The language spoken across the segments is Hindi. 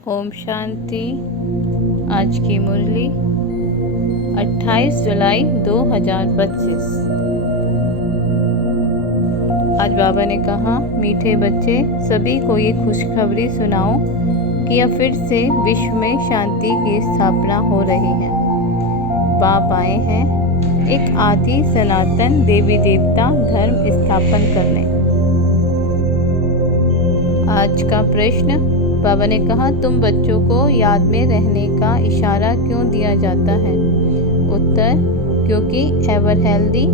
ओम शांति। आज की मुरली 28 जुलाई 2025। आज बाबा ने कहा, मीठे बच्चे, सभी को ये खुशखबरी सुनाओ कि अब फिर से विश्व में शांति की स्थापना हो रही है। बाप आए हैं एक आदि सनातन देवी देवता धर्म स्थापन करने। आज का प्रश्न, बाबा ने कहा, तुम बच्चों को याद में रहने का इशारा क्यों दिया जाता है? उत्तर, क्योंकि एवर हेल्दी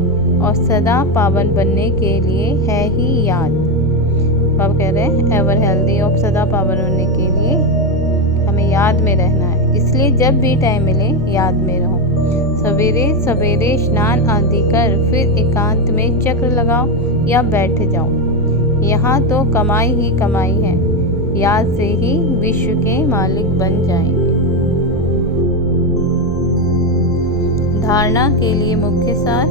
और सदा पावन बनने के लिए है ही याद। बाबा कह रहे हैं एवर हेल्दी और सदा पावन होने के लिए हमें याद में रहना है, इसलिए जब भी टाइम मिले याद में रहो। सवेरे सवेरे स्नान आदि कर फिर एकांत में चक्र लगाओ या बैठ जाओ। यहाँ तो कमाई ही कमाई है, याद से ही विश्व के मालिक बन जाएंगे। धारणा के लिए मुख्य सार।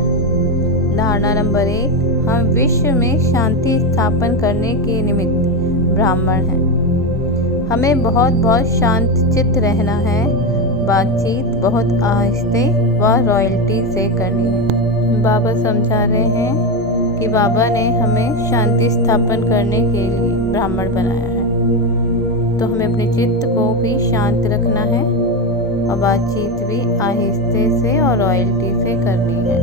धारणा नंबर 1, हम विश्व में शांति स्थापन करने के निमित्त ब्राह्मण हैं। हमें बहुत बहुत शांत चित्त रहना है। बातचीत बहुत आहिस्ते व रॉयल्टी से करनी है। बाबा समझा रहे हैं कि बाबा ने हमें शांति स्थापन करने के लिए ब्राह्मण बनाया है, तो हमें अपने चित्त को भी शांत रखना है और बातचीत भी आहिस्ते से और रॉयल्टी से करनी है।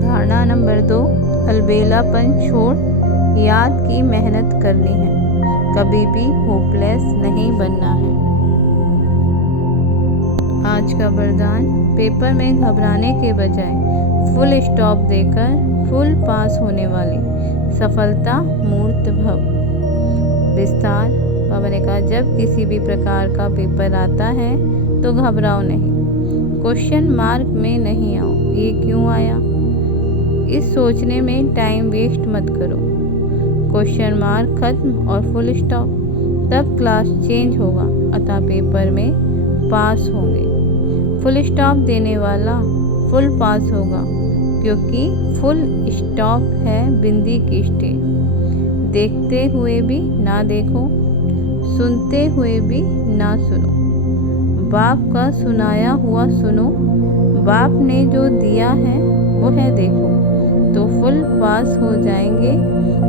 धारणा नंबर 2, अलबेलापन छोड़ याद की मेहनत करनी है। कभी भी होपलेस नहीं बनना है। आज का वरदान, पेपर में घबराने के बजाय फुल स्टॉप देकर फुल पास होने वाली सफलता मूर्त भव। विस्तार। बाबा ने कहा, जब किसी भी प्रकार का पेपर आता है तो घबराओ नहीं, क्वेश्चन मार्क में नहीं आओ, ये क्यों आया, इस सोचने में टाइम वेस्ट मत करो। क्वेश्चन मार्क खत्म और फुल स्टॉप, तब क्लास चेंज होगा, अतः पेपर में पास होंगे। फुल स्टॉप देने वाला फुल पास होगा, क्योंकि फुल स्टॉप है बिंदी की स्टेज। देखते हुए भी ना देखो, सुनते हुए भी ना सुनो, बाप का सुनाया हुआ सुनो। बाप ने जो दिया है वो है देखो, तो फुल पास हो जाएंगे।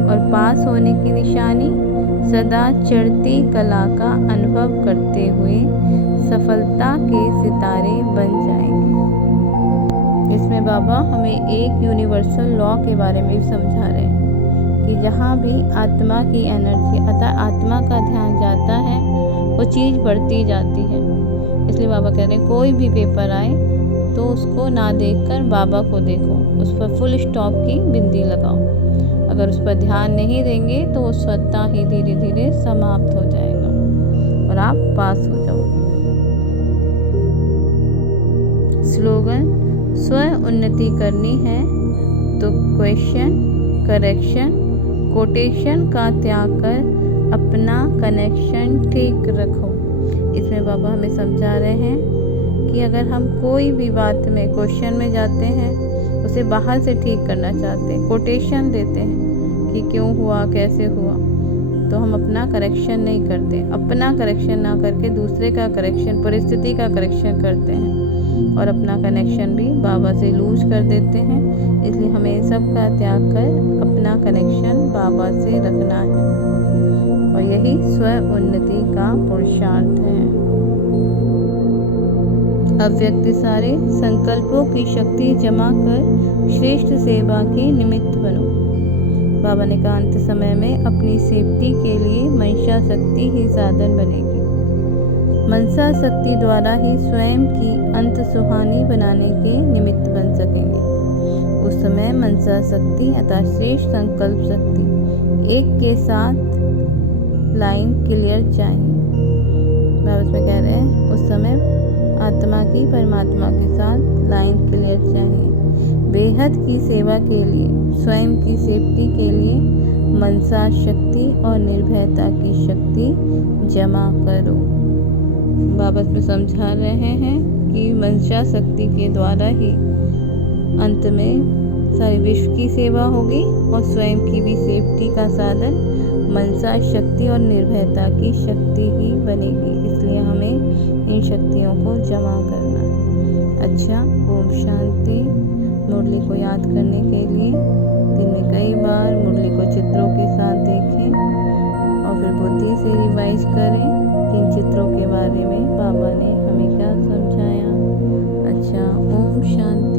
और पास होने की निशानी सदा चढ़ती कला का अनुभव करते हुए सफलता के सितारे बन जाएंगे। इसमें बाबा हमें एक यूनिवर्सल लॉ के बारे में भी समझा रहे हैं कि जहाँ भी आत्मा की एनर्जी अर्थात आत्मा का ध्यान जाता है वो चीज़ बढ़ती जाती है। इसलिए बाबा कह रहे हैं, कोई भी पेपर आए तो उसको ना देखकर बाबा को देखो, उस पर फुल स्टॉप की बिंदी लगाओ। अगर उस पर ध्यान नहीं देंगे तो वो स्वतः ही धीरे धीरे समाप्त हो जाएगा और आप पास हो जाओगे। स्लोगन, स्व उन्नति करनी है तो क्वेश्चन, करेक्शन, कोटेशन का त्याग कर अपना कनेक्शन ठीक रखो। इसमें बाबा हमें समझा रहे हैं कि अगर हम कोई भी बात में क्वेश्चन में जाते हैं, उसे बाहर से ठीक करना चाहते हैं, कोटेशन देते हैं कि क्यों हुआ, कैसे हुआ, तो हम अपना करेक्शन नहीं करते। अपना करेक्शन ना करके दूसरे का करेक्शन, परिस्थिति का करेक्शन करते हैं और अपना कनेक्शन भी बाबा से लूज कर देते हैं। इसलिए हमें सब का त्याग कर अपना कनेक्शन बाबा से रखना है और यही स्व उन्नति का पुरुषार्थ है। अव्यक्त सारे संकल्पों की शक्ति जमा कर श्रेष्ठ सेवा के निमित्त बनो। बाबा ने कहा, अंत समय में अपनी सेफ्टी के लिए मंशा शक्ति ही साधन बनेगी। मनसा शक्ति द्वारा ही स्वयं की अंत सुहानी बनाने के निमित्त बन सकेंगे। उस समय मनसा शक्ति अर्थात श्रेष्ठ संकल्प शक्ति एक के साथ लाइन क्लियर चाहिए। बाबा उसमें कह रहे हैं, उस समय आत्मा की परमात्मा के साथ लाइन क्लियर चाहिए। बेहद की सेवा के लिए, स्वयं की सेफ्टी के लिए मनसा शक्ति और निर्भयता की शक्ति जमा करो। बाबा इसमें समझा रहे हैं कि मंशा शक्ति के द्वारा ही अंत में सारे विश्व की सेवा होगी और स्वयं की भी सेफ्टी का साधन मनसा शक्ति और निर्भयता की शक्ति ही बनेगी, इसलिए हमें इन शक्तियों को जमा करना। अच्छा, ओम शांति। मुरली को याद करने के लिए दिन में कई बार मुरली को चित्रों के साथ देखें और फिर बुद्धि से रिवाइज करें कि इन चित्रों के बारे में बाबा ने हमें क्या समझाया। अच्छा, ओम शांति।